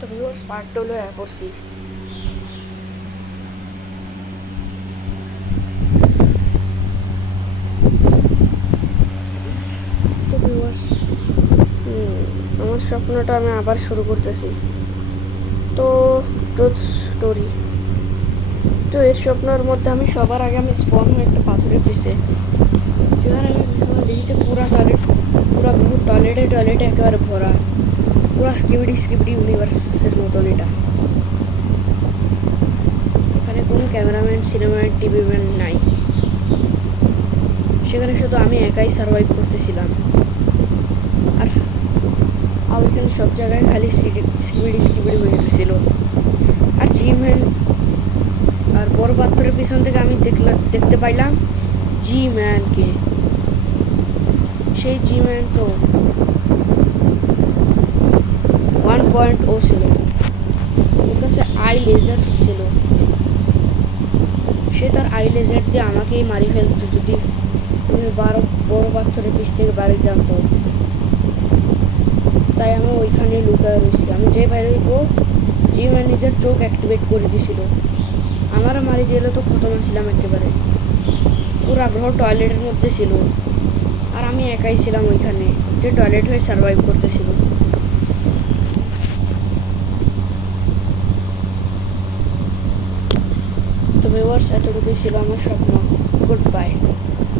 তো viewers part 2 লয়ে পড়ছি। তো ভিউয়ার্স আমার স্বপ্নটা আমি আবার শুরু করতেছি। তো ট্রুথ স্টোরি। তো এর স্বপ্নের মধ্যে আমি সবার আগে স্পন হয়ে একটা পাথরের পিছে, যেখানে আমি বিছানা দেখি যে পুরা বহুত টয়লেটে একেবারে ভরা, পুরা স্কিবিডি ইউনিভার্সের মতন এটা। এখানে কোনো ক্যামেরাম্যান, সিনেমাম্যান, টিভি ম্যান নাই। সেখানে শুধু আমি একাই সার্ভাইভ করতেছিলাম। আর ওইখানে সব জায়গায় খালি স্কিবিডি হয়ে গেছিল। আর জি-ম্যান আর বড় পাথরের পিছন থেকে আমি দেখতে পাইলাম জি-ম্যানকে। সেই জি-ম্যান তো 1.0 ছিল, ওর কাছে আই লেজার ছিল। সে তার আই লেজার দিয়ে আমাকেই মারি ফেলতো যদি আমি বড় পাথরের পিছ থেকে বাড়ি জানতো। তাই আমি ওইখানে লুকায় রয়েছি। আমি যে বাইরে হইব, জি-ম্যান নিজের চোখ অ্যাক্টিভেট করে দিয়েছিল। আমারও মারি দিলে তো খতম ছিলাম একেবারে। পুরা গ্রহ টয়লেটের মধ্যে ছিল, আর আমি একাই ছিলাম ওইখানে যে টয়লেট হয়ে সার্ভাইভ করতেছিল। তো ভিউয়ার্স, এতটুকুই ছিল আমার স্বপ্ন। Good bye.